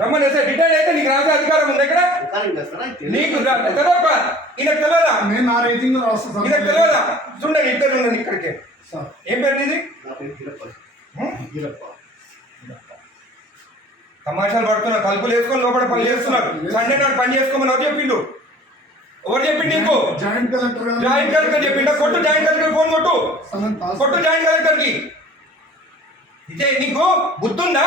రమ్మని SI retire అయితే నీకు రాసే అధికారం ఉంది ఇక్కడ నీకు తెలియక ఈయనకు తెలియదా నేను నా రేటింగ్ రాస్తాను ఈయనకు తెలియదా చూడండి ఇద్దరు ఉండండి ఇక్కడికి. సార్. ఏం పేరు హ్మ్? తమాషాలు పడుతున్నా తలుపులు వేసుకొని లోపల పని చేస్తున్నారు. సండే నాడు పని చేసుకోమని ఎవరు చెప్పిండు? ఎవరు చెప్పిండు నీకు? జాయింట్ కలెక్టర్ జాయింట్ కలెక్టర్ చెప్పిండా? కొట్టు జాయింట్ కలెక్టర్ ఫోన్ కొట్టు. కొట్టు జాయింట్ కలెక్టర్కి ఇదే నీకు బుద్ధుందా?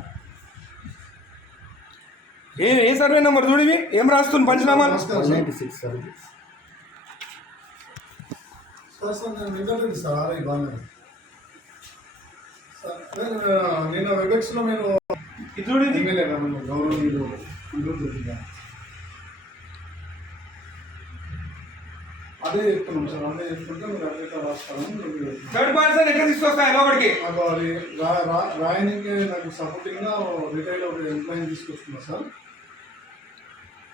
ఏ ఏ సర్వే నెంబర్ చూడివి ఏం రాస్తుంది పంచనామాలు? నిన్న వెబెక్స్లో నేను ఇది చూడు ఇది. ఎమ్మెల్యే గారు గౌరవనీయులు. అదే చెప్తున్నాం సార్ అదే చెప్తుంటే మీరు నేను చెప్తున్నాను. థర్డ్ పర్సన్ ఎట్లా తీసుకొస్తాయి లోపలికి? నాకు అది రాయనికి నాకు సపోర్టింగ్గా రిటైల్ ఒక ఎంప్లాయీ తీసుకొస్తున్నా సార్ ఆ, అంటే ఎట్లా ఎట్లా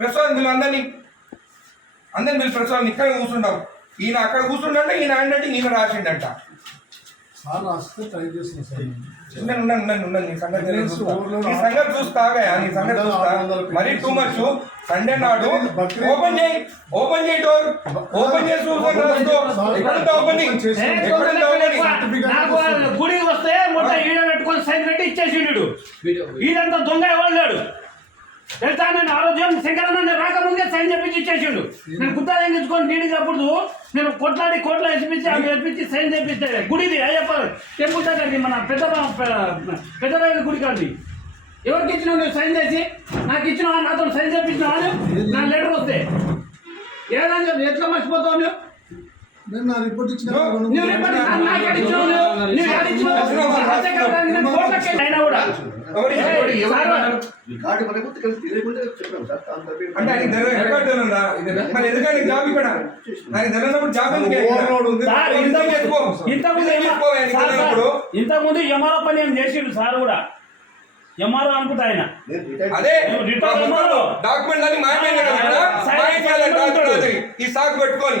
Prasad వీళ్ళు అందరినీ అందరిని వీళ్ళు ప్రసాద్ ఇక్కడ కూర్చుంటాం. ఈయన అక్కడ కూర్చుండంటే ఈయన హ్యాండ్ అంటే ఈయన రాసిండంట. సార్ రాస్తే ట్రై చేస్తున్నా సార్. నేను. ఉండండి నీ సంగతి నేను చూస్తా. నీ సంగతి చూస్తా ఆగయ్యా, నీ సంగతి చూస్తా. మరీ టూ మచ్ సండే నాడు ఓపెన్ చేయి ఓపెన్ చేయి డోర్ ఓపెన్ చేసి ఓపెనింగ్ ఓపెనింగ్ గుడికి వస్తే మొత్తం ఈడ పెట్టుకొని సైన్ పెట్టి ఇచ్చేసిండు ఈడంతా దొంగ ఎవరు లేడు? తెలుసా నేను ఆరోగ్యం శంకరన్న రాకముందే సైన్ చెప్పించి ఇచ్చేసిండు. నేను గుత్తా తెగించుకొని నీడికి అప్పుడు నేను కొట్లాడి కోట్ల వేసిపించి అవి వేపించి సైన్ చేపిస్తే గుడిది అయ్యప్ప టెంపుల్ దగ్గరది మన పెద్ద పెద్ద గుడి కాదు ఎవరికి ఇచ్చినావు నువ్వు సైన్ చేసి నాకు ఇచ్చినావా? నాతో సైన్ చేపించినావా నా లెటర్ వస్తే. ఏదని చెప్పి ఎట్లా మర్చిపోతావు నువ్వు? నేను నా రిపోర్ట్ ఇచ్చిన నువ్వు నాకు నువ్వు? నేను అయినా కూడా. అంటే ఆయన రికార్డు ఉందా మరి ఎందుకంటే జాబ్ ఇక్కడ? నాకు తెలియనప్పుడు జాబ్. ఇంతకుముందు ఎంఆర్ఓ పని ఏం చేసిండు సార్ కూడా? ఎంఆర్ఓ అనుకుంటా ఆయన. అదే. డాక్యుమెంట్ ఈ సాకు పెట్టుకొని.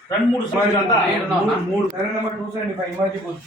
రెండు మూడు మూడు సరే నెంబర్ టూ సెవెంటీ ఫైవ్ ఇమాజిబుల్